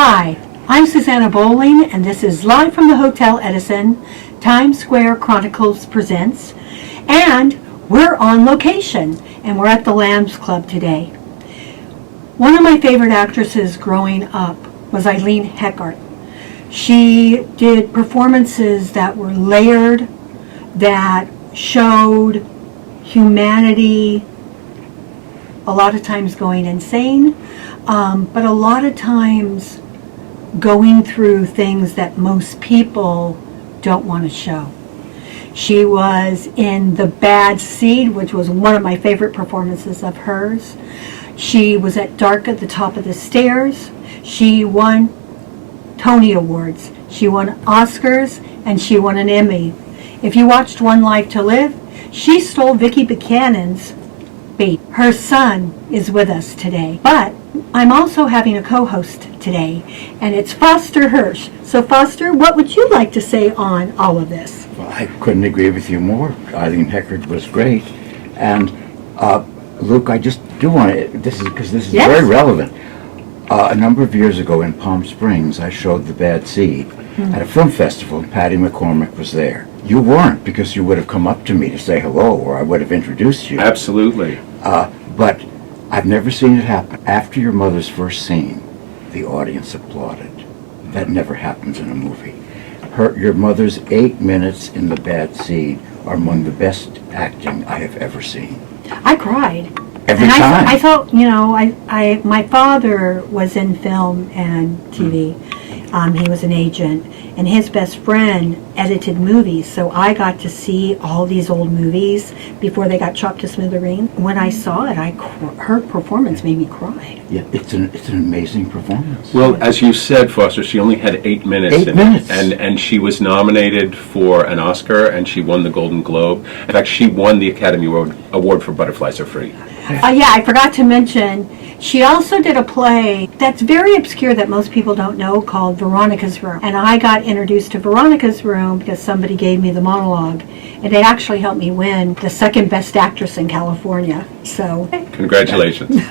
Hi, I'm Susanna Bowling, and this is live from the Hotel Edison, Times Square Chronicles presents, and we're on location, and we're at the Lambs Club today. One of my favorite actresses growing up was Eileen Heckart. She did performances that were layered, that showed humanity, a lot of times going insane, but a lot of times going through things that most people don't want to show. She was in The Bad Seed, which was one of my favorite performances of hers. She was at Dark at the Top of the Stairs. She won Tony Awards. She won Oscars, and she won an Emmy. If you watched One Life to Live, she stole Vicki Buchanan's bait. Her son is with us today, but I'm also having a co-host today, and it's Foster Hirsch. So Foster, what would you like to say on all of this? Well, I couldn't agree with you more. Eileen Heckart was great. And Luke, I just do want to, this is Yes. very relevant. A number of years ago in Palm Springs, I showed The Bad Seed at a film festival, and Patty McCormick was there. You weren't, because you would have come up to me to say hello, or I would have introduced you. Absolutely. But I've never seen it happen. After your mother's first scene, the audience applauded. That never happens in a movie. Your mother's 8 minutes in The Bad Seed are among the best acting I have ever seen. I cried. Every and time. I thought, you know, my father was in film and TV. He was an agent, and his best friend edited movies, so I got to see all these old movies before they got chopped to smithereens. When I saw it, her performance made me cry. Yeah, it's an amazing performance. Well, as you said, Foster, she only had 8 minutes. 8 minutes. And she was nominated for an Oscar, and she won the Golden Globe. In fact, she won the Academy Award for Butterflies Are Free. Yeah, I forgot to mention, she also did a play that's very obscure that most people don't know called Veronica's Room. And I got introduced to Veronica's Room because somebody gave me the monologue. And it actually helped me win the second best actress in California. So, Congratulations.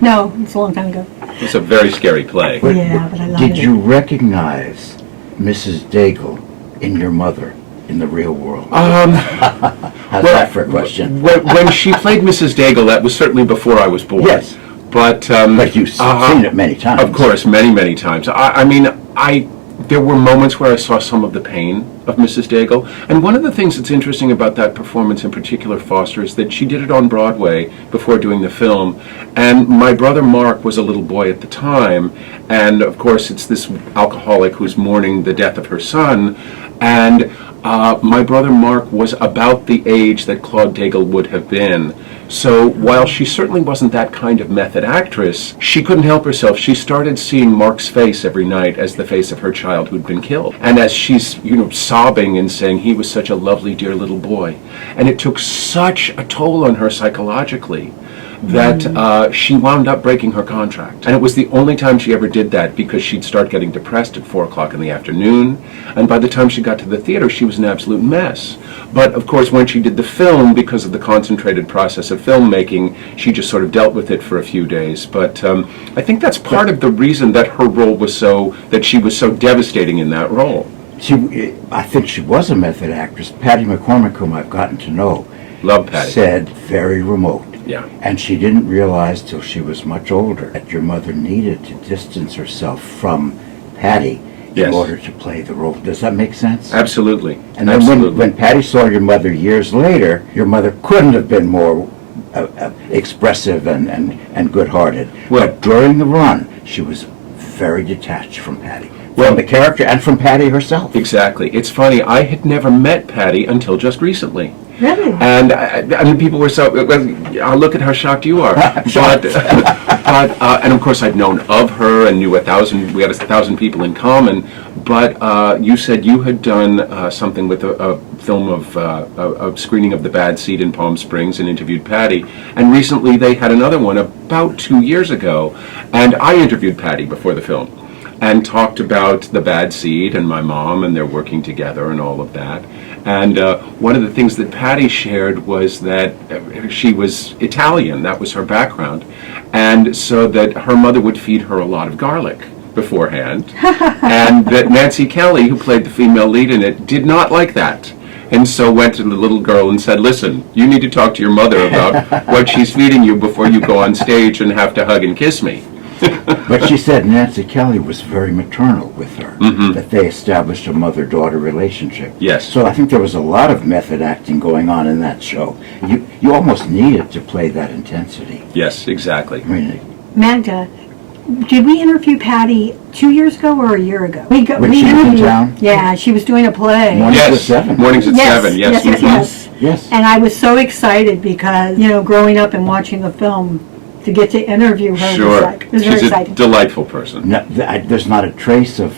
no, it's a long time ago. It's a very scary play. Yeah, but I love it. Did you recognize Mrs. Daigle in your mother in the real world? How's that for a question? When she played Mrs. Daigle, that was certainly before I was born. Yes. But You've seen it many times. Of course, many, many times. There were moments where I saw some of the pain of Mrs. Daigle. And one of the things that's interesting about that performance in particular, Foster, is that she did it on Broadway before doing the film. And my brother Mark was a little boy at the time. And of course, it's this alcoholic who's mourning the death of her son. And my brother Mark was about the age that Claude Daigle would have been. So while she certainly wasn't that kind of method actress, she couldn't help herself. She started seeing Mark's face every night as the face of her child who'd been killed. And as she's, sobbing and saying he was such a lovely, dear little boy. And it took such a toll on her psychologically that she wound up breaking her contract. And it was the only time she ever did that, because she'd start getting depressed at 4 o'clock in the afternoon. And by the time she got to the theater, she was an absolute mess. But of course, when she did the film, because of the concentrated process of filmmaking, she just sort of dealt with it for a few days. But I think that's part of the reason that her role was that she was so devastating in that role. I think she was a method actress. Patty McCormick, whom I've gotten to know, Love Patty. said very remote. Yeah. And she didn't realize till she was much older that your mother needed to distance herself from Patty in Yes. order to play the role. Does that make sense? Absolutely. And then when Patty saw your mother years later, your mother couldn't have been more expressive and good-hearted. Well- But during the run, she was very detached from Patty. From the character and from Patty herself. Exactly. It's funny, I had never met Patty until just recently. Really? And I mean, people were so, well, look at how shocked you are. But and of course I'd known of her and knew we had 1,000 people in common. But you said you had done something with a film of a screening of The Bad Seed in Palm Springs and interviewed Patty. And recently they had another one about 2 years ago. And I interviewed Patty before the film and talked about The Bad Seed and my mom and their working together and all of that. And one of the things that Patty shared was that she was Italian, that was her background, and so that her mother would feed her a lot of garlic beforehand, and that Nancy Kelly, who played the female lead in it, did not like that. And so went to the little girl and said, listen, you need to talk to your mother about what she's feeding you before you go on stage and have to hug and kiss me. But she said Nancy Kelly was very maternal with her, that they established a mother-daughter relationship. Yes. So I think there was a lot of method acting going on in that show. You almost needed to play that intensity. Yes, exactly. I mean, Magda, did we interview Patty 2 years ago or a year ago? When she was in interviewed- town? Yeah, she was doing a play. Mornings at Yes, 7. mornings at Yes, 7, yes. yes, mhm. yes. Yes. And I was so excited because, growing up and watching the film, to get to interview her Sure. was very She's a exciting. delightful person. No, there's not a trace of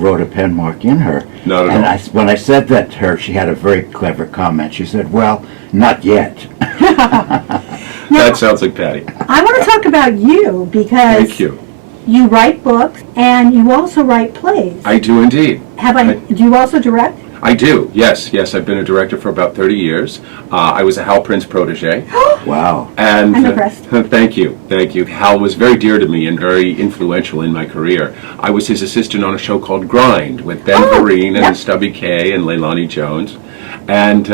Rhoda Penmark in her. Not at and all. when I said that to her, she had a very clever comment. She said, well, not yet. That sounds like Patty. I want to talk about you because Thank you. you write books and you also write plays. I do indeed. Do you also direct? I do, yes. I've been a director for about 30 years. I was a Hal Prince protege. Wow. And I'm impressed. Thank you. Hal was very dear to me and very influential in my career. I was his assistant on a show called Grind with Ben Vereen yep. and Stubby Kaye and Leilani Jones. And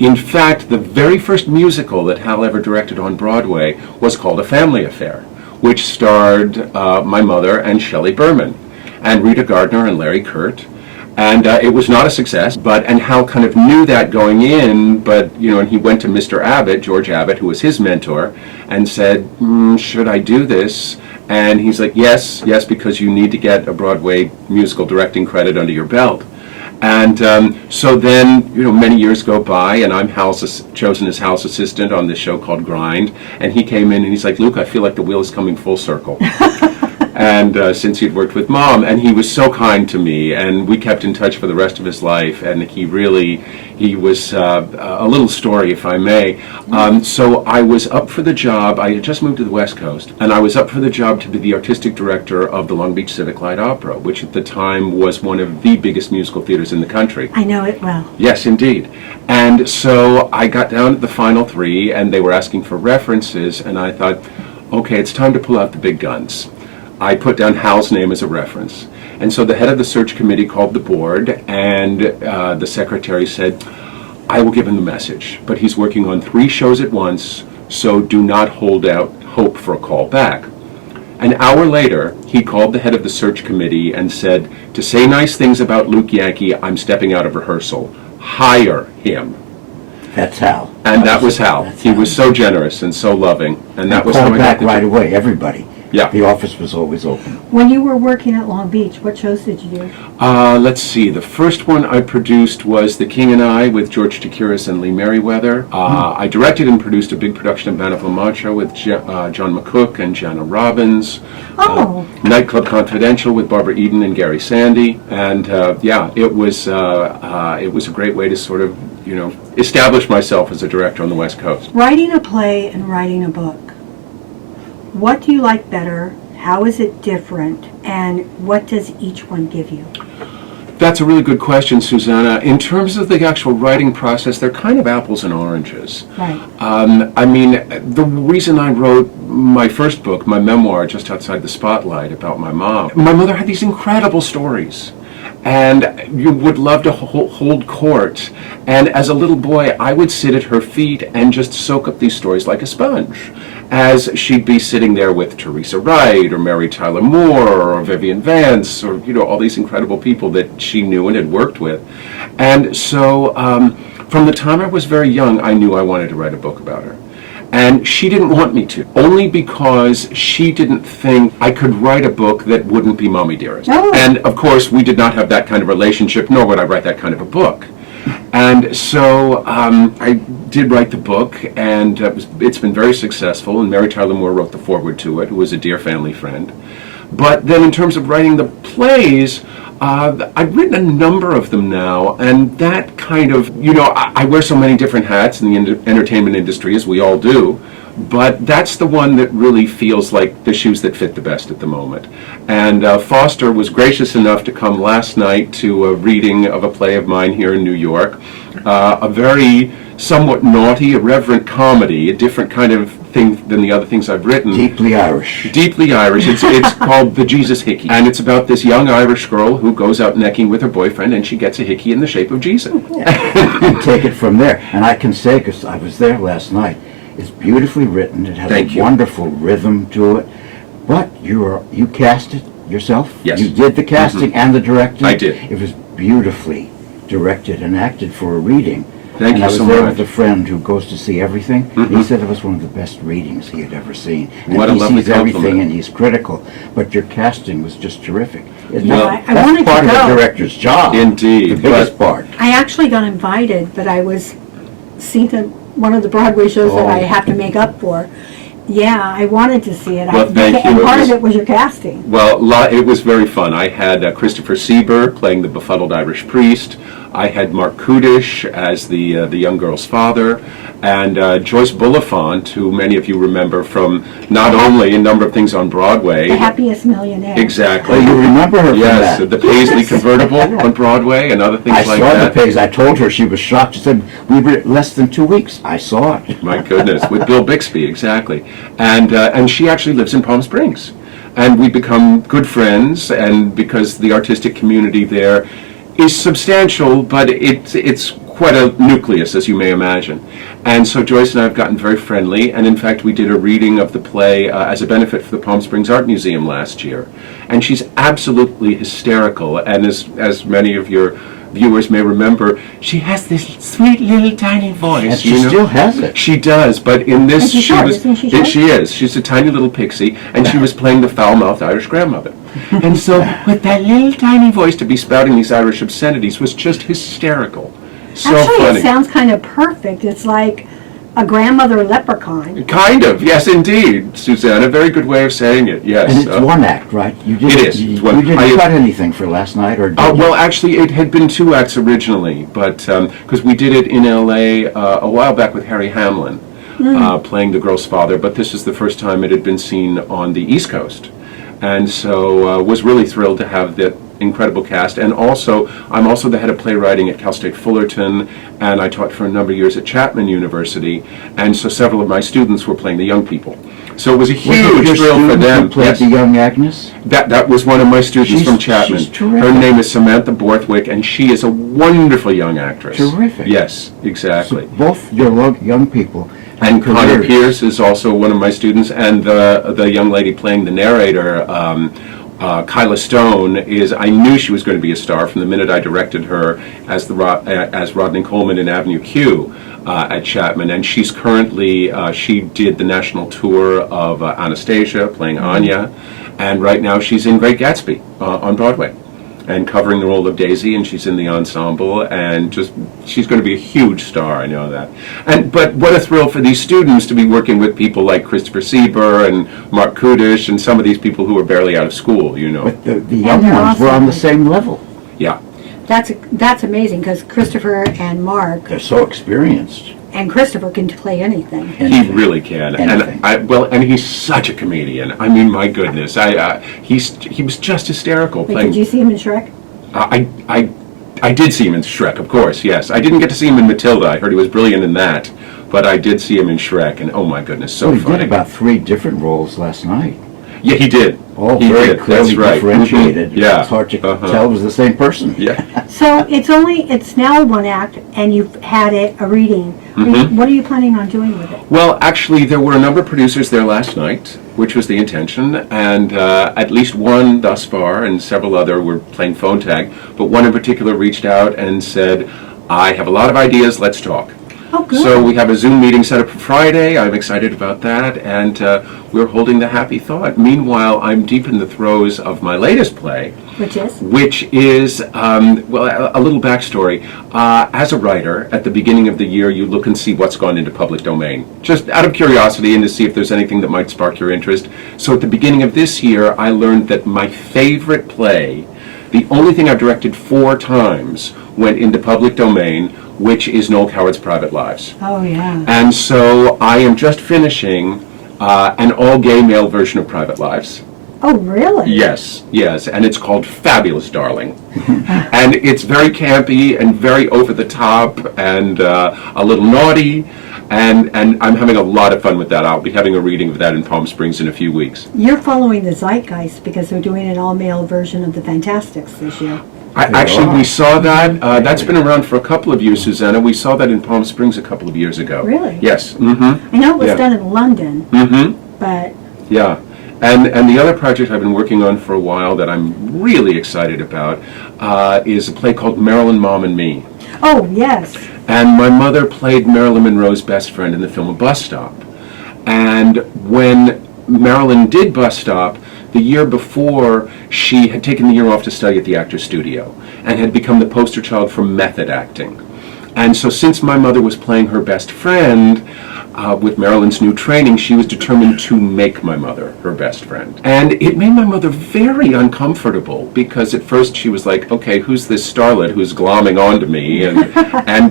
in fact, the very first musical that Hal ever directed on Broadway was called A Family Affair, which starred my mother and Shelley Berman and Rita Gardner and Larry Kurt. And it was not a success, and Hal kind of knew that going in, but, and he went to Mr. Abbott, George Abbott, who was his mentor, and said, should I do this? And he's like, yes, because you need to get a Broadway musical directing credit under your belt. And so then, many years go by, and I'm chosen as Hal's assistant on this show called Grind, and he came in and he's like, Luke, I feel like the wheel is coming full circle. And since he'd worked with Mom, and he was so kind to me, and we kept in touch for the rest of his life, and he was a little story, if I may. So I was up for the job. I had just moved to the West Coast, and I was up for the job to be the artistic director of the Long Beach Civic Light Opera, which at the time was one of the biggest musical theaters in the country. I know it well. Yes, indeed. And so I got down to the final three, and they were asking for references, and I thought, okay, it's time to pull out the big guns. I put down Hal's name as a reference. And so the head of the search committee called the board, and the secretary said, I will give him the message, but he's working on 3 shows at once, so do not hold out hope for a call back. An hour later, he called the head of the search committee and said, to say nice things about Luke Yankee, I'm stepping out of rehearsal. Hire him. That's Hal. And that was Hal. That's He Hal. was so generous and so loving. And that was how called I back got the right job. away, everybody. Yeah. The office was always open. When you were working at Long Beach, what shows did you do? Let's see. The first one I produced was The King and I with George Takiris and Lee Merriweather. I directed and produced a big production of Man of La Mancha with John McCook and Jana Robbins. Oh. Nightclub Confidential with Barbara Eden and Gary Sandy. And it was a great way to sort of, establish myself as a director on the West Coast. Writing a play and writing a book. What do you like better? How is it different? And what does each one give you? That's a really good question, Susanna. In terms of the actual writing process, they're kind of apples and oranges. Right. The reason I wrote my first book, my memoir, Just Outside the Spotlight, about my mom, my mother had these incredible stories. And you would love to hold court. And as a little boy, I would sit at her feet and just soak up these stories like a sponge, as she'd be sitting there with Teresa Wright or Mary Tyler Moore or Vivian Vance or, all these incredible people that she knew and had worked with. And so from the time I was very young, I knew I wanted to write a book about her. And she didn't want me to, only because she didn't think I could write a book that wouldn't be Mommy Dearest. Oh. And of course, we did not have that kind of relationship, nor would I write that kind of a book. And so I did write the book, and it's been very successful, and Mary Tyler Moore wrote the foreword to it, who was a dear family friend. But then in terms of writing the plays, I've written a number of them now, and that kind of, I wear so many different hats in the entertainment industry, as we all do, but that's the one that really feels like the shoes that fit the best at the moment. And Foster was gracious enough to come last night to a reading of a play of mine here in New York, a very somewhat naughty, irreverent comedy, a different kind of thing than the other things I've written. Deeply Irish. Deeply Irish. It's called The Jesus Hickey. And it's about this young Irish girl who goes out necking with her boyfriend, and she gets a hickey in the shape of Jesus. You take it from there. And I can say, because I was there last night, it's beautifully written. It has Thank a you. wonderful rhythm to it. But you cast it yourself? Yes. You did the casting and the directing? I did. It was beautifully directed and acted for a reading. Thank and you I was so there much. with a friend who goes to see everything. He said it was one of the best readings he had ever seen. And What a he lovely sees everything compliment. and he's critical. But your casting was just terrific. Isn't Well, it? I That's wanted to part of go. the director's job. Indeed, The biggest but- part. I actually got invited, but I was seeing one of the Broadway shows that I Oh. have to make up for. Yeah, I wanted to see it. Well, thank you. And It part was- of it was your casting. Well, it was very fun. I had Christopher Sieber playing the befuddled Irish priest. I had Mark Kudish as the young girl's father, and Joyce Bulifant, who many of you remember from not only a number of things on Broadway. The Happiest Millionaire. Exactly. Oh, you remember her from Yes, that? the Paisley convertible on Broadway and other things I like saw the that. page. I told her, she was shocked. She said, we were less than 2 weeks. I saw it. My goodness, with Bill Bixby, exactly. And she actually lives in Palm Springs. And we become good friends, and because the artistic community there is substantial, but it's quite a nucleus, as you may imagine. And so Joyce and I have gotten very friendly, and in fact we did a reading of the play as a benefit for the Palm Springs Art Museum last year. And she's absolutely hysterical, and as many of your viewers may remember, she has this sweet little tiny voice. And she still has it. She does, but in this And she's short, isn't she short? she is. She's a tiny little pixie, and she was playing the foul-mouthed Irish grandmother. And so, with that little tiny voice to be spouting these Irish obscenities was just hysterical. So Actually, funny. it sounds kind of perfect. It's like a grandmother leprechaun. Kind of, yes, indeed, Suzanne. A very good way of saying it. Yes. And it's one act, right? You didn't, It is. You, It's one- you didn't I- cut anything for last night, or did you? Well, actually, it had been 2 acts originally, but because we did it in L.A. A while back with Harry Hamlin playing the girl's father, but this is the first time it had been seen on the East Coast, and so was really thrilled to have that incredible cast. And also, I'm also the head of playwriting at Cal State Fullerton, and I taught for a number of years at Chapman University, and so several of my students were playing the young people. So it was a Was it huge your thrill for student them. who played Yes. the young Agnes? That was one of my students She's- from Chapman. she's terrific. Her name is Samantha Borthwick, and she is a wonderful young actress. Terrific. Yes, So exactly. both your young people have And Connor careers. Pierce is also one of my students, and the young lady playing the narrator, Kyla Stone, I knew she was going to be a star from the minute I directed her as Rodney Coleman in Avenue Q at Chapman, and she's currently, she did the national tour of Anastasia, playing Anya, and right now she's in Great Gatsby on Broadway, and covering the role of Daisy, and she's in the ensemble, and she's going to be a huge star, I know that. But what a thrill for these students to be working with people like Christopher Sieber and Mark Kudish and some of these people who are barely out of school, you know. But the young they're ones were on the awesome. same level. Yeah. That's amazing because Christopher and Mark They're so experienced. and Christopher can play anything. He Anything. really can, Anything. and he's such a comedian. I mean, my goodness, he was just hysterical Wait, playing. did you see him in Shrek? I did see him in Shrek, of course. Yes, I didn't get to see him in Matilda. I heard he was brilliant in that, but I did see him in Shrek, and oh my goodness, so Well, he funny. did about 3 different roles last night. Yeah, he did. All he very did. clearly That's right. differentiated. Mhm. Yeah. It's hard to Uh-huh. tell it was the same person. Yeah. So it's now one act, and you've had a reading. Mm-hmm. What are you planning on doing with it? Well, actually, there were a number of producers there last night, which was the intention, and at least one thus far, and several other were playing phone tag, but one in particular reached out and said, I have a lot of ideas, let's talk. Oh, good. So we have a Zoom meeting set up for Friday. I'm excited about that, and we're holding the happy thought. Meanwhile, I'm deep in the throes of my latest play, which is, well, a little backstory. As a writer, at the beginning of the year, you look and see what's gone into public domain, just out of curiosity and to see if there's anything that might spark your interest. So at the beginning of this year, I learned that my favorite play, the only thing I've directed 4 times, went into public domain, which is Noel Coward's Private Lives. Oh, yeah. And so I am just finishing an all-gay male version of Private Lives. Oh, really? Yes, yes, and it's called Fabulous Darling. And it's very campy and very over the top and a little naughty, and I'm having a lot of fun with that. I'll be having a reading of that in Palm Springs in a few weeks. You're following the zeitgeist because they're doing an all-male version of the Fantastics this year. Actually, we saw that. That's been around for a couple of years, Susanna. We saw that in Palm Springs a couple of years ago. Really? Yes. Mm-hmm. I know it was Yeah. done in London, Mm-hmm. but Yeah. And the other project I've been working on for a while that I'm really excited about is a play called Marilyn, Mom, and Me. oh, yes. And my mother played Marilyn Monroe's best friend in the film A Bus Stop. And when Marilyn did Bus Stop, the year before, she had taken the year off to study at the Actors Studio and had become the poster child for method acting. And so since my mother was playing her best friend, with Marilyn's new training, she was determined to make my mother her best friend. And it made my mother very uncomfortable because at first she was like, okay, who's this starlet who's glomming onto me?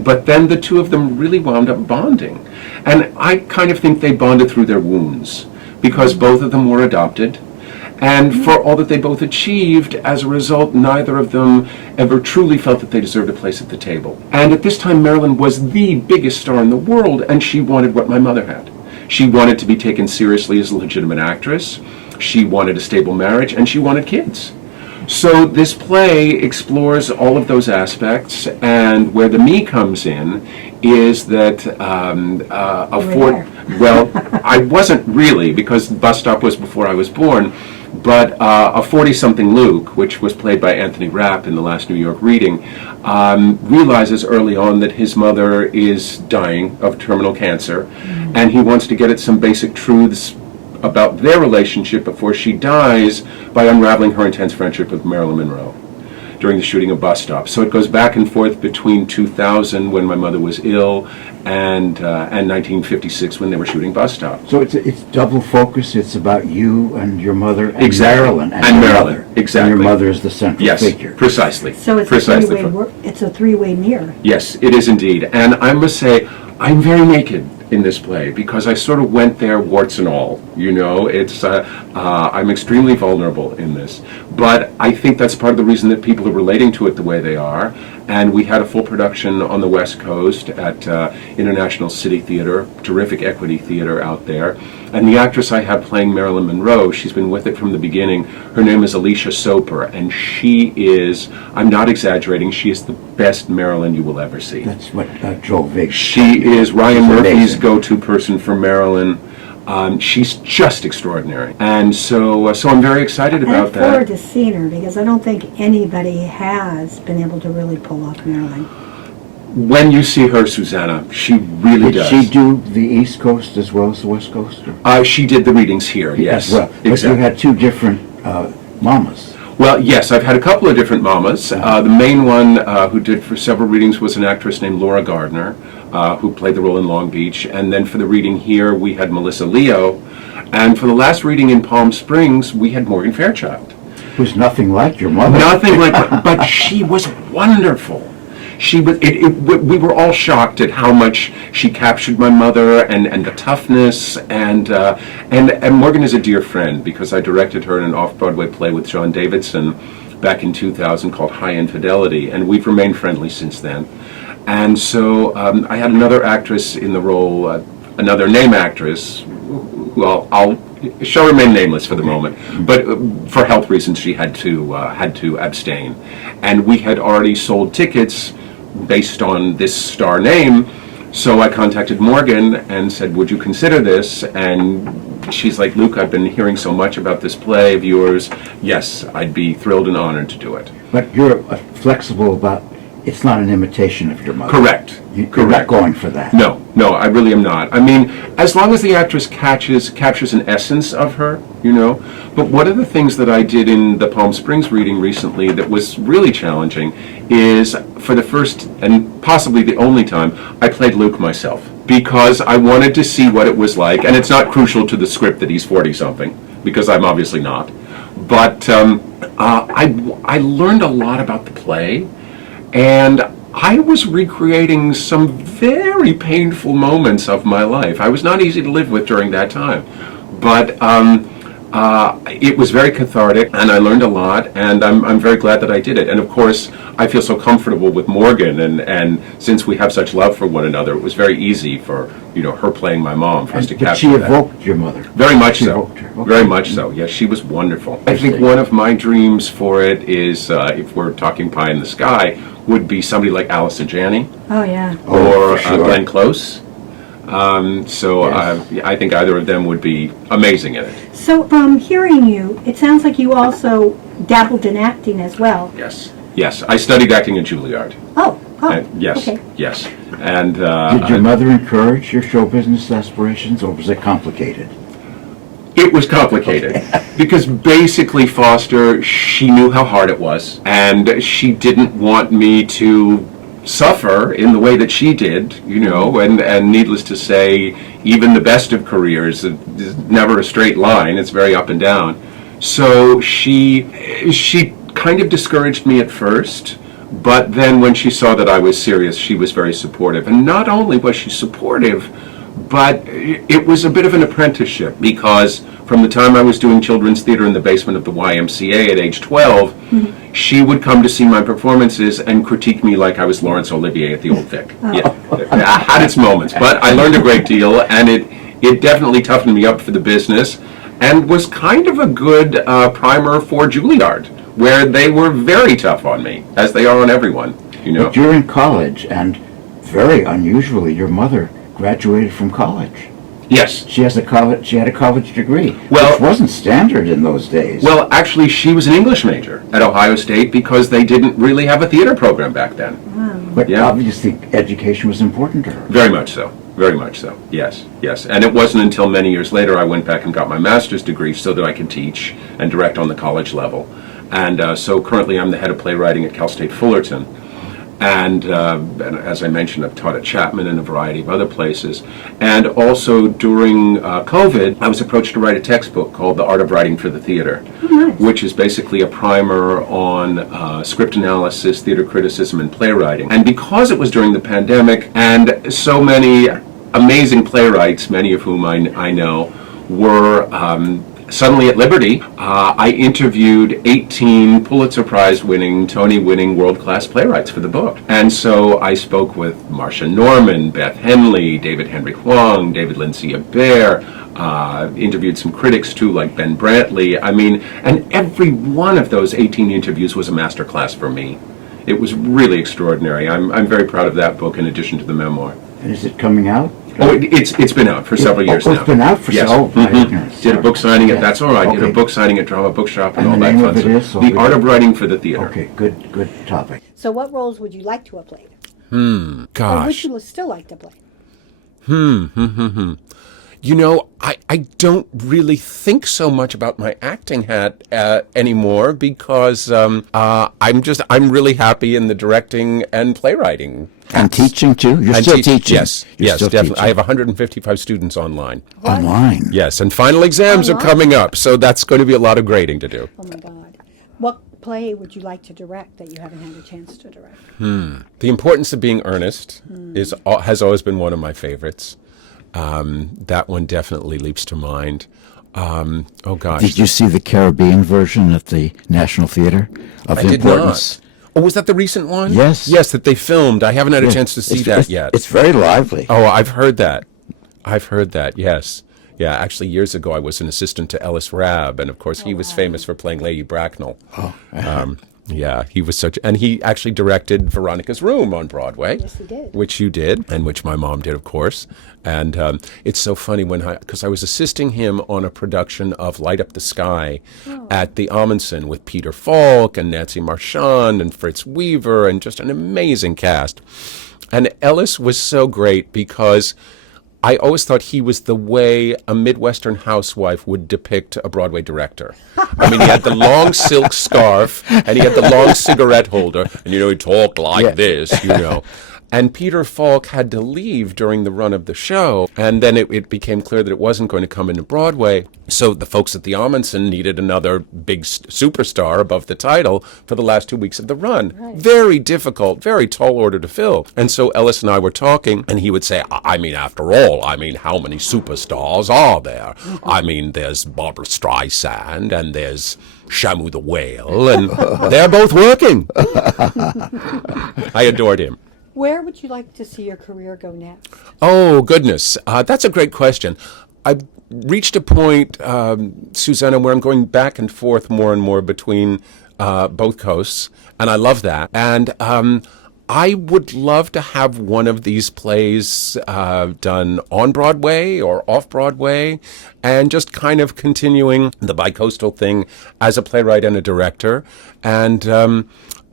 But then the two of them really wound up bonding. And I kind of think they bonded through their wounds because both of them were adopted. And for all that they both achieved, as a result, neither of them ever truly felt that they deserved a place at the table. And at this time, Marilyn was the biggest star in the world, and she wanted what my mother had. She wanted to be taken seriously as a legitimate actress. She wanted a stable marriage, and she wanted kids. So this play explores all of those aspects, and where the me comes in is that well, I wasn't really, because Bus Stop was before I was born, but a 40-something Luke, which was played by Anthony Rapp in the last New York reading, realizes early on that his mother is dying of terminal cancer, and he wants to get at some basic truths about their relationship before she dies by unraveling her intense friendship with Marilyn Monroe during the shooting of Bus Stop. So it goes back and forth between 2000, when my mother was ill, and 1956, when they were shooting Bus Stop. So it's double focus. It's about you and your mother and Exactly. Marilyn And your Marilyn, mother. exactly. And your mother is the central Yes, figure. precisely. So it's Precisely. a three-way mirror. Yes, it is indeed. And I must say, I'm very naked in this play because I sort of went there, warts and all. You know, it's I'm extremely vulnerable in this. But I think that's part of the reason that people are relating to it the way they are. And we had a full production on the West Coast at International City Theater, terrific equity theater out there. And the actress I have playing Marilyn Monroe, she's been with it from the beginning. Her name is Alicia Soper, and she is, I'm not exaggerating, she is the best Marilyn you will ever see. That's what Joe Vig. She is Ryan She's Murphy's amazing. go-to person for Marilyn. She's just extraordinary. And so I'm very excited I about look forward that. to seeing her because I don't think anybody has been able to really pull off Marilyn. When you see her, Susanna, she really Did does. she do the East Coast as well as the West Coast? She did the readings here, yes. As well. But exactly. you had two different mamas. Well, yes, I've had a couple of different mamas. The main one who did for several readings was an actress named Laura Gardner, who played the role in Long Beach. And then for the reading here, we had Melissa Leo. And for the last reading in Palm Springs, we had Morgan Fairchild. Who's nothing like your mother. Nothing like that, but she was wonderful. She was. We were all shocked at how much she captured my mother and the toughness. And Morgan is a dear friend because I directed her in an off-Broadway play with John Davidson back in 2000 called High Infidelity, and we've remained friendly since then. And so I had another actress in the role, another name actress, who I'll she'll remain nameless for the moment, but for health reasons she had to abstain. And we had already sold tickets based on this star name, so I contacted Morgan and said, would you consider this? And she's like, Luke, I've been hearing so much about this play of yours. Yes, I'd be thrilled and honored to do it. But you're flexible about, it's not an imitation of your mother. Correct. You're not Correct. going for that. No, I really am not. I mean, as long as the actress captures an essence of her, you know. But one of the things that I did in the Palm Springs reading recently that was really challenging is, for the first and possibly the only time, I played Luke myself because I wanted to see what it was like. And it's not crucial to the script that he's 40-something, because I'm obviously not. But I learned a lot about the play. And I was recreating some very painful moments of my life. I was not easy to live with during that time. But It was very cathartic, and I learned a lot, and I'm very glad that I did it. And of course, I feel so comfortable with Morgan, and since we have such love for one another, it was very easy for her playing my mom for us to But capture she that. evoked your mother. Very much She so. evoked her. Okay. Very much so. Yes, she was wonderful. I think one of my dreams for it is, if we're talking pie in the sky, would be somebody like Allison Janney Oh, yeah. or for sure. Glenn Close. Yes. I think either of them would be amazing in it. So from hearing you, it sounds like you also dabbled in acting as well. Yes. Yes. I studied acting at Juilliard. Oh, Yes. okay. Yes. And Did your mother encourage your show business aspirations, or was it complicated? it was complicated because basically, Foster, she knew how hard it was, and she didn't want me to suffer in the way that she did, and needless to say, even the best of careers is never a straight line. It's very up and down. So she kind of discouraged me at first, but then when she saw that I was serious, she was very supportive. And not only was she supportive, but it was a bit of an apprenticeship, because from the time I was doing children's theater in the basement of the YMCA at age 12, she would come to see my performances and critique me like I was Laurence Olivier at the Old Vic. Yeah, it had its moments, but I learned a great deal, and it definitely toughened me up for the business, and was kind of a good primer for Juilliard, where they were very tough on me, as they are on everyone. But you're in college, and very unusually, your mother graduated from college. Yes. She had a college degree, Well- which wasn't standard in those days. Well, actually, she was an English major at Ohio State because they didn't really have a theater program back then. but yeah. obviously education was important to her. Very much so. Very much so. Yes, yes. And it wasn't until many years later I went back and got my master's degree so that I could teach and direct on the college level. And so currently I'm the head of playwriting at Cal State Fullerton. And as I mentioned, I've taught at Chapman and a variety of other places. And also during COVID, I was approached to write a textbook called The Art of Writing for the Theater, which is basically a primer on script analysis, theater criticism, and playwriting. And because it was during the pandemic, and so many amazing playwrights, many of whom I know, were suddenly at liberty, I interviewed 18 Pulitzer Prize winning, Tony winning world-class playwrights for the book. And so I spoke with Marcia Norman, Beth Henley, David Henry Hwang, David Lindsay Abaire, interviewed some critics too, like Ben Brantley. I mean, and every one of those 18 interviews was a masterclass for me. It was really extraordinary. I'm very proud of that book in addition to the memoir. And is it coming out? Oh, it's been out for several years now. It's been out for Yes. my Mhm. ignorance. Did a book signing at Yeah. That's All Right. Did a Okay. book signing at Drama Bookshop and And all the that name fun of it stuff. is? So The we- Art of Writing for the Theater. Okay, good topic. So what roles would you like to have played? Or would Gosh. you still like to play? I don't really think so much about my acting hat anymore because I'm really happy in the directing and playwriting. And teaching too? You're And still teach- teaching? Yes, You're yes, still definitely. teaching. I have 155 students online. Online? Yes, and final exams are Online? coming up, so that's going to be a lot of grading to do. Oh my God. What play would you like to direct that you haven't had a chance to direct? The importance of being earnest has always been one of my favorites. That one definitely leaps to mind. Oh gosh, Did you see the Caribbean version at the National Theater of I did Importance? not. Oh, was that the recent one? Yes. Yes, that they filmed. I haven't had a Yeah. chance to see It's- that it's- yet. It's very lively. Oh, I've heard that. Yes. Yeah, actually, years ago, I was an assistant to Ellis Rabb, and of course, he was famous for playing Lady Bracknell. Oh, Yeah, he was and he actually directed Veronica's Room on Broadway. Yes, he did. Which you did, and which my mom did, of course. And it's so funny because I was assisting him on a production of Light Up the Sky at the Amundsen with Peter Falk and Nancy Marchand and Fritz Weaver and just an amazing cast. And Ellis was so great because I always thought he was the way a Midwestern housewife would depict a Broadway director. I mean, he had the long silk scarf, and he had the long cigarette holder, and, he talked like Yeah. this, And Peter Falk had to leave during the run of the show, and then it became clear that it wasn't going to come into Broadway. So the folks at the Amundsen needed another big superstar above the title for the last 2 weeks of the run. Right. Very difficult, very tall order to fill. And so Ellis and I were talking, and he would say, I mean, after all, I mean, how many superstars are there? I mean, there's Barbara Streisand, and there's Shamu the Whale, and they're both working. I adored him. Where would you like to see your career go next? Oh, goodness. That's a great question. I've reached a point, Susanna, where I'm going back and forth more and more between both coasts, and I love that. And I would love to have one of these plays done on Broadway or off Broadway, and just kind of continuing the bicoastal thing as a playwright and a director. And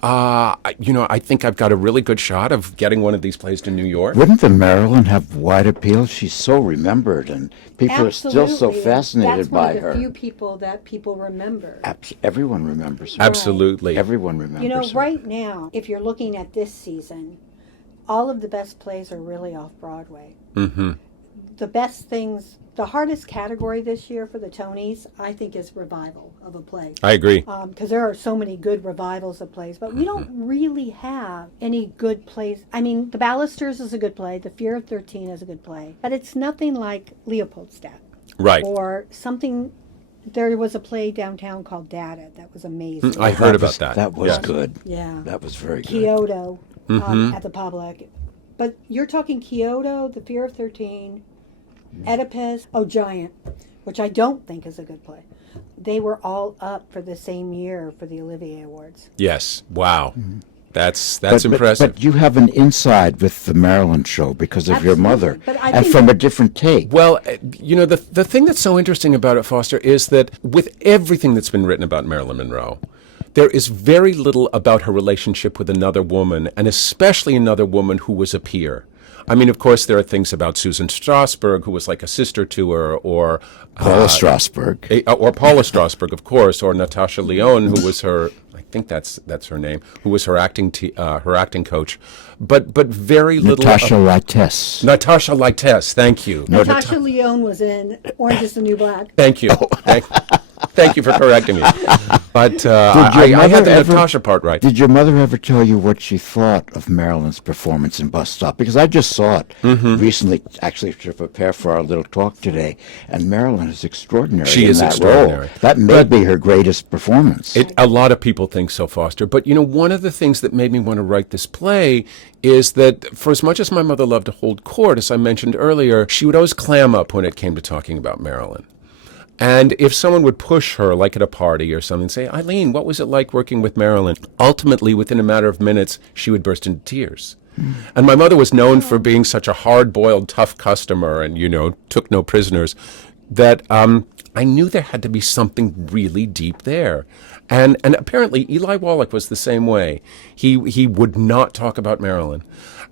I think I've got a really good shot of getting one of these plays to New York. Wouldn't the Marilyn have wide appeal? She's so remembered, and people are still so fascinated by her. That's one of the few people that people remember. Everyone remembers her. Absolutely. Everyone remembers her. Right now, if you're looking at this season, all of the best plays are really off Broadway. Mm-hmm. The best things, the hardest category this year for the Tonys, I think, is revival of a play. I agree. Because there are so many good revivals of plays, but we don't really have any good plays. I mean, The Ballisters is a good play. The Fear of 13 is a good play. But it's nothing like Leopoldstadt. Right. Or something. There was a play downtown called Dada that was amazing. I heard about that. That was good. Yeah. That was very good. Kyoto at the Public. But you're talking Kyoto, The Fear of 13, Oedipus, Giant, which I don't think is a good play. They were all up for the same year for the Olivier Awards. Yes. Wow. Mm-hmm. That's impressive. But you have an inside with the Marilyn show because of your mother, and from a different take. Well, the thing that's so interesting about it, Foster, is that with everything that's been written about Marilyn Monroe, there is very little about her relationship with another woman, and especially another woman who was a peer. I mean, of course, there are things about Susan Strasberg, who was like a sister to her, or Paula Strasberg. Or Paula Strasberg, of course, or Natasha Lyonne, who was her, I think that's her name, who was her acting coach. But very little. Natasha Lytess. Natasha Lytess, thank you. Natasha Lyonne was in Orange is the New Black. Thank you. Thank you for correcting me. But I had the Natasha part right. Did your mother ever tell you what she thought of Marilyn's performance in Bus Stop? Because I just saw it recently, actually, to prepare for our little talk today, and Marilyn is extraordinary. She is extraordinary. Role. That may be her greatest performance. A lot of people think so, Foster. But, one of the things that made me want to write this play is that for as much as my mother loved to hold court, as I mentioned earlier, she would always clam up when it came to talking about Marilyn. And if someone would push her, like at a party or something, say, Eileen, what was it like working with Marilyn? Ultimately, within a matter of minutes, she would burst into tears. And my mother was known for being such a hard-boiled, tough customer and, took no prisoners, that I knew there had to be something really deep there. And apparently Eli Wallach was the same way. He would not talk about Marilyn.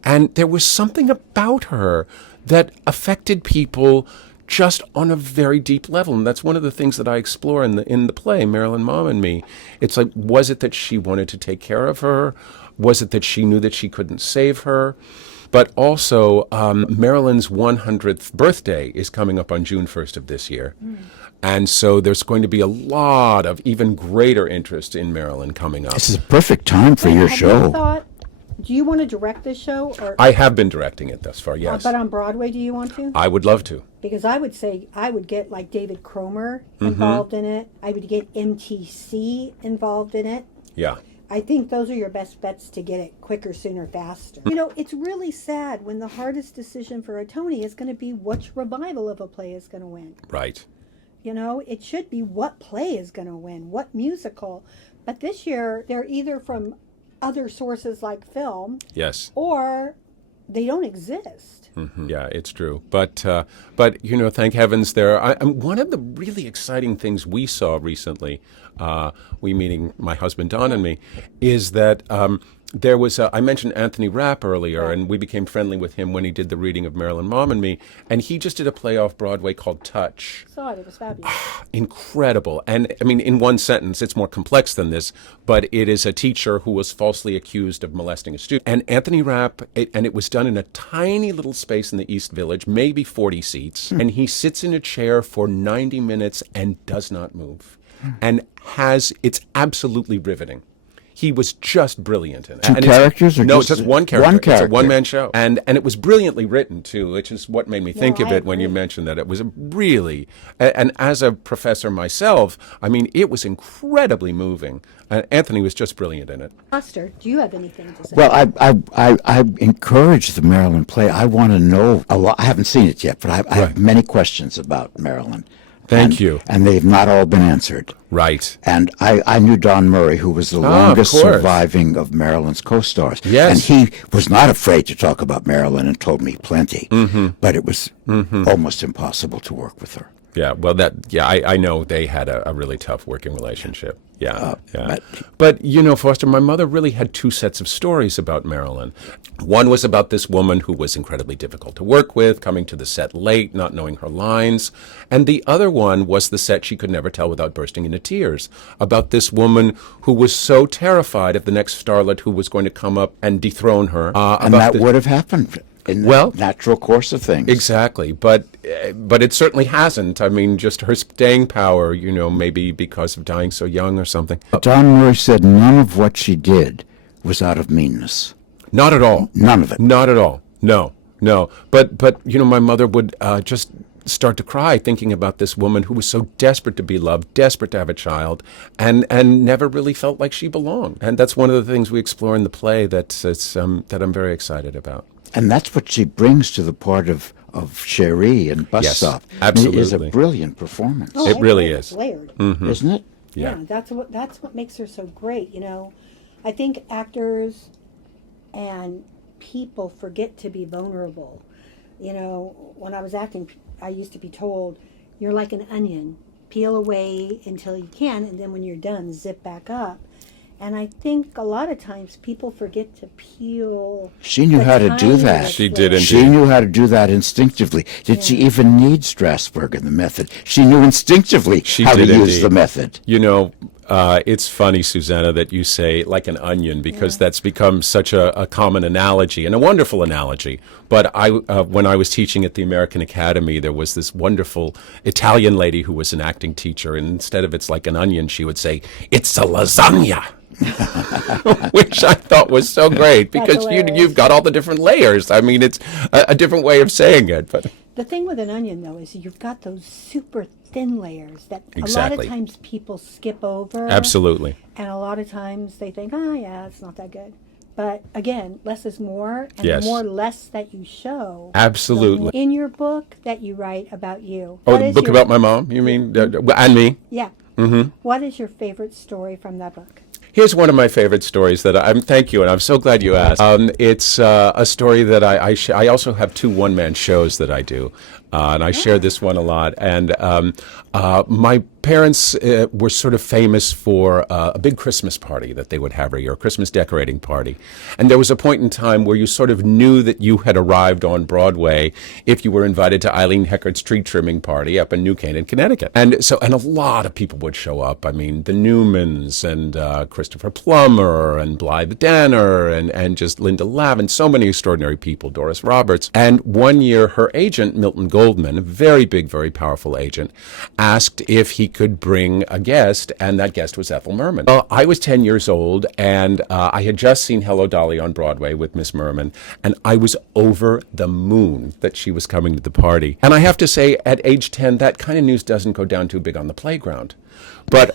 And there was something about her that affected people just on a very deep level. And that's one of the things that I explore in the play, Marilyn, Mom and Me. It's like, was it that she wanted to take care of her? Was it that she knew that she couldn't save her? But also, Marilyn's 100th birthday is coming up on June 1st of this year. And so there's going to be a lot of even greater interest in Marilyn coming up. This is a perfect time for your show. Do you want to direct this show? Or I have been directing it thus far, yes. But on Broadway, do you want to? I would love to. Because I would say I would get like David Cromer involved in it. I would get MTC involved in it. Yeah. I think those are your best bets to get it quicker, sooner, faster. It's really sad when the hardest decision for a Tony is going to be which revival of a play is going to win. Right. It should be what play is going to win, what musical. But this year, they're either from other sources like film. Yes. Or they don't exist. Mm-hmm. Yeah, it's true. But thank heavens one of the really exciting things we saw recently we meaning my husband Don and me, is that there was I mentioned Anthony Rapp earlier, and we became friendly with him when he did the reading of Marilyn, Mom and Me, and he just did a play off Broadway called Touch. Saw it. It was fabulous. Incredible. And I mean, in one sentence, it's more complex than this, but it is a teacher who was falsely accused of molesting a student. And Anthony Rapp, and it was done in a tiny little space in the East Village, maybe 40 seats, and he sits in a chair for 90 minutes and does not move. And it's absolutely riveting. He was just brilliant in it. Two characters? Or no, just it's just one character. One It's character. a one-man show. And it was brilliantly written, too, which is what made me think of I it when you agree. mentioned that. It was a really, and as a professor myself, I mean, it was incredibly moving. Anthony was just brilliant in it. Foster, do you have anything to say? Well, I encourage the Marilyn play. I want to know a lot. I haven't seen it yet, but I have many questions about Marilyn. Thank you. And they've not all been answered. Right. And I knew Don Murray, who was the of longest course. surviving of Marilyn's co-stars. Yes. And he was not afraid to talk about Marilyn and told me plenty. Mm-hmm. But it was almost impossible to work with her. Yeah, well, I know they had a really tough working relationship. Yeah, yeah. But, Foster, my mother really had two sets of stories about Marilyn. One was about this woman who was incredibly difficult to work with, coming to the set late, not knowing her lines. And the other one was the set she could never tell without bursting into tears, about this woman who was so terrified of the next starlet who was going to come up and dethrone her. And that would have happened in the natural course of things. Exactly, but it certainly hasn't. I mean, just her staying power, maybe because of dying so young or something. Don Murray said none of what she did was out of meanness. Not at all. None of it. Not at all. No. But my mother would just start to cry thinking about this woman who was so desperate to be loved, desperate to have a child, and never really felt like she belonged. And that's one of the things we explore in the play that I'm very excited about. And that's what she brings to the part of Cherie and Bus Yes, Stop. absolutely. It is a brilliant performance, Oh, It I really agree. is. It's layered. isn't it? Yeah. That's what makes her so great. I think actors and people forget to be vulnerable. When I was acting, I used to be told, "You're like an onion. Peel away until you can, and then when you're done, zip back up." And I think a lot of times people forget to peel. She knew the how to do that. tiniest She did layer. indeed. She knew how to do that instinctively. Did she even need Strasberg in the method? She knew instinctively She how to did use indeed. the method. It's funny, Susanna, that you say like an onion, because that's become such a common analogy and a wonderful analogy. But when I was teaching at the American Academy, there was this wonderful Italian lady who was an acting teacher, and instead of "it's like an onion," she would say, "It's a lasagna." Which I thought was so great, because hilarious. you've got all the different layers. I mean, it's a different way of saying it, but The thing with an onion, though, is you've got those super thin layers that a lot Exactly. of times people skip over. absolutely. And a lot of times they think, oh, yeah, it's not that good. But again, less is more. And Yes. the more less that you show. Absolutely. In your book that you write about you. Oh, what the is book your- about my mom, you mean? And me? Yeah. Mm-hmm. What is your favorite story from that book? Here's one of my favorite stories that thank you, and I'm so glad you asked. It's a story that I also have two one-man shows that I do, and I share this one a lot. And my parents were sort of famous for a big Christmas party that they would have every year, a Christmas decorating party. And there was a point in time where you sort of knew that you had arrived on Broadway if you were invited to Eileen Heckard's tree trimming party up in New Canaan, Connecticut. And a lot of people would show up. I mean, the Newmans and Christopher Plummer and Blythe Danner and just Linda Lavin, so many extraordinary people, Doris Roberts. And one year, her agent, Milton Goldman, a very big, very powerful agent, asked if he could bring a guest, and that guest was Ethel Merman. Well, I was 10 years old, and I had just seen Hello, Dolly on Broadway with Miss Merman, and I was over the moon that she was coming to the party. And I have to say, at age 10, that kind of news doesn't go down too big on the playground. But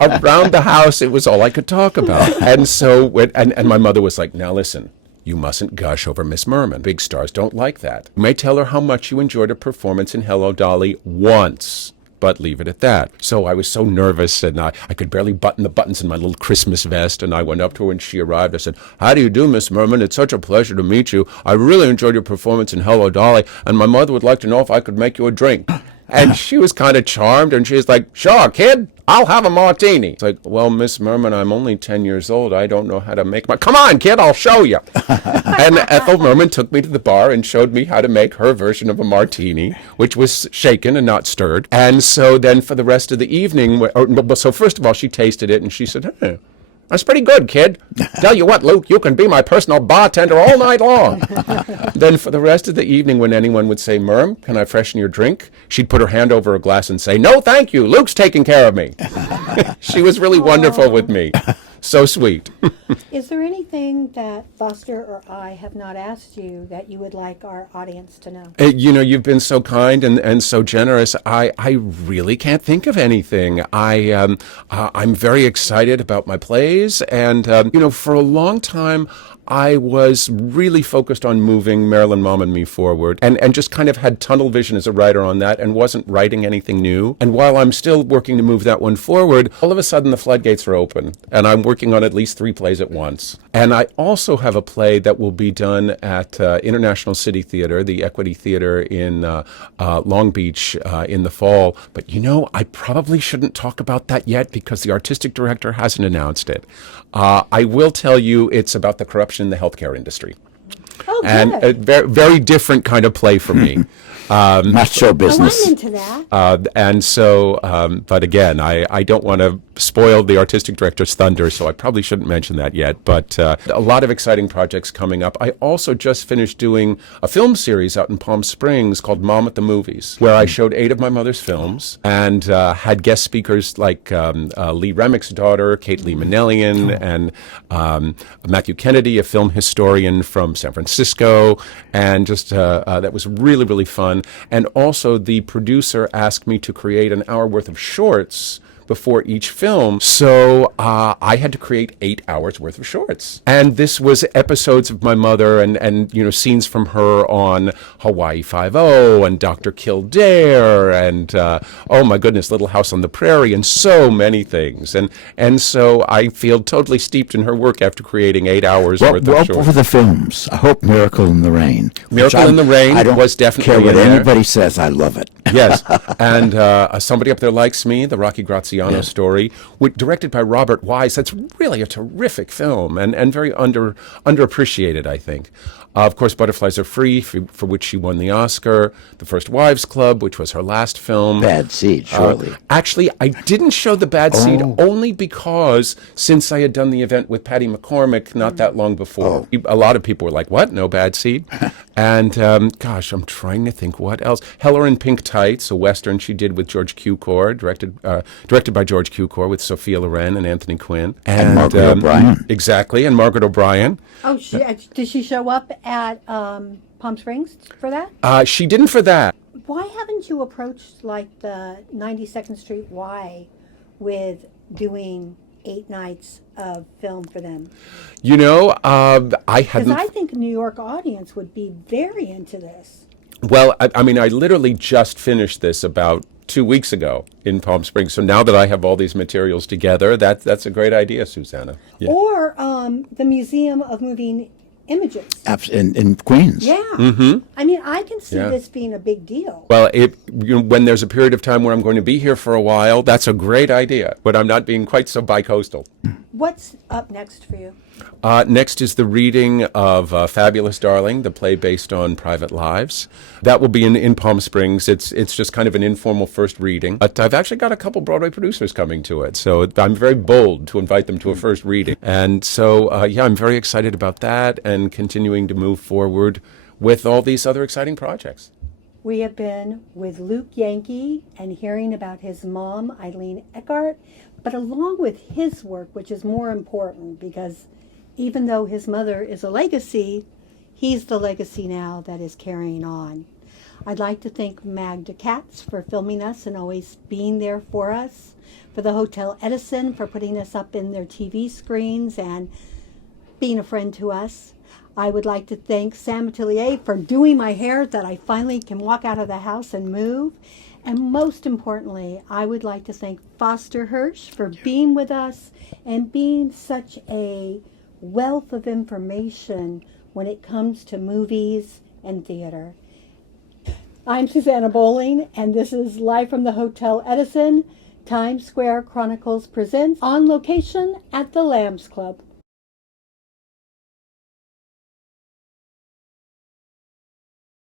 around the house, it was all I could talk about. And so, and my mother was like, now listen, you mustn't gush over Miss Merman. Big stars don't like that. You may tell her how much you enjoyed her performance in Hello, Dolly once, but leave it at that. So I was so nervous, and I could barely button the buttons in my little Christmas vest, and I went up to her when she arrived. I said, how do you do, Miss Merman? It's such a pleasure to meet you. I really enjoyed your performance in Hello, Dolly, and my mother would like to know if I could make you a drink. And she was kind of charmed, and she was like, sure, kid, I'll have a martini. It's like, well, Miss Merman, I'm only 10 years old. I don't know how to make my... Come on, kid, I'll show you. And Ethel Merman took me to the bar and showed me how to make her version of a martini, which was shaken and not stirred. And so then for the rest of the evening, so first of all, she tasted it and she said, hey, that's pretty good, kid. Tell you what, Luke, you can be my personal bartender all night long. Then for the rest of the evening, when anyone would say, Merm, can I freshen your drink? She'd put her hand over a glass and say, no, thank you. Luke's taking care of me. She was really wonderful with me. So sweet. Is there anything that Foster or I have not asked you that you would like our audience to know? You've been so kind and so generous. I really can't think of anything. I'm very excited about my plays, and for a long time I was really focused on moving Marilyn Mom and Me forward, and just kind of had tunnel vision as a writer on that, and wasn't writing anything new. And while I'm still working to move that one forward, all of a sudden the floodgates are open, and I'm working on at least 3 plays at once. And I also have a play that will be done at International City Theater, the Equity Theater in Long Beach in the fall. But I probably shouldn't talk about that yet because the artistic director hasn't announced it. I will tell you it's about the corruption in the healthcare industry. Oh, good. And a very different kind of play for me. Not show business. Oh, I'm into that. And so, but again, I don't want to spoil the artistic director's thunder, so I probably shouldn't mention that yet. But a lot of exciting projects coming up. I also just finished doing a film series out in Palm Springs called Mom at the Movies, where I showed 8 of my mother's films and had guest speakers like Lee Remick's daughter, Kate Lee Manelian, and Matthew Kennedy, a film historian from San Francisco, and just that was really, really fun. And also the producer asked me to create an hour worth of shorts before each film, so I had to create 8 hours worth of shorts. And this was episodes of my mother and scenes from her on Hawaii Five-0 and Dr. Kildare and oh my goodness, Little House on the Prairie, and so many things. And so I feel totally steeped in her work after creating 8 hours worth of shorts. What were the films? I hope Miracle in the Rain. Miracle in the Rain was definitely care what in there. anybody says. I love it. Yes, and Somebody Up There Likes Me, the Rocky Graziano story, directed by Robert Wise. That's really a terrific film and very underappreciated, I think. Of course, Butterflies Are Free, for which she won the Oscar. The First Wives Club, which was her last film. Bad Seed, surely. Actually, I didn't show The Bad Seed only because since I had done the event with Patty McCormick not that long before, a lot of people were like, what, no Bad Seed? And gosh, I'm trying to think what else. Heller in Pink Tights, a Western she did with George Cukor, directed by George Cukor with Sophia Loren and Anthony Quinn. And Margaret O'Brien. Exactly, and Margaret O'Brien. Oh, did she show up at Palm Springs for that? She didn't for that. Why haven't you approached like the 92nd Street Y with doing 8 nights of film for them? I hadn't. Because I think a New York audience would be very into this. Well, I mean, I literally just finished this about 2 weeks ago in Palm Springs. So now that I have all these materials together, that's a great idea, Susanna. Yeah. Or the Museum of Moving Images. In Queens. Yeah. Mm-hmm. I mean, I can see this being a big deal. Well, when there's a period of time where I'm going to be here for a while, that's a great idea. But I'm not being quite so bi-coastal. What's up next for you? Next is the reading of Fabulous Darling, the play based on private lives. That will be in Palm Springs. It's just kind of an informal first reading. But I've actually got a couple Broadway producers coming to it, so I'm very bold to invite them to a first reading. And so, I'm very excited about that and continuing to move forward with all these other exciting projects. We have been with Luke Yankee and hearing about his mom, Eileen Eckhart, but along with his work, which is more important because even though his mother is a legacy, he's the legacy now that is carrying on. I'd like to thank Magda Katz for filming us and always being there for us, for the Hotel Edison for putting us up in their TV screens and being a friend to us. I would like to thank Sam Atelier for doing my hair that I finally can walk out of the house and move. And most importantly, I would like to thank Foster Hirsch for being with us and being such a wealth of information when it comes to movies and theater. I'm Susanna Bowling, and this is Live from the Hotel Edison. Times Square Chronicles presents On Location at the Lambs Club.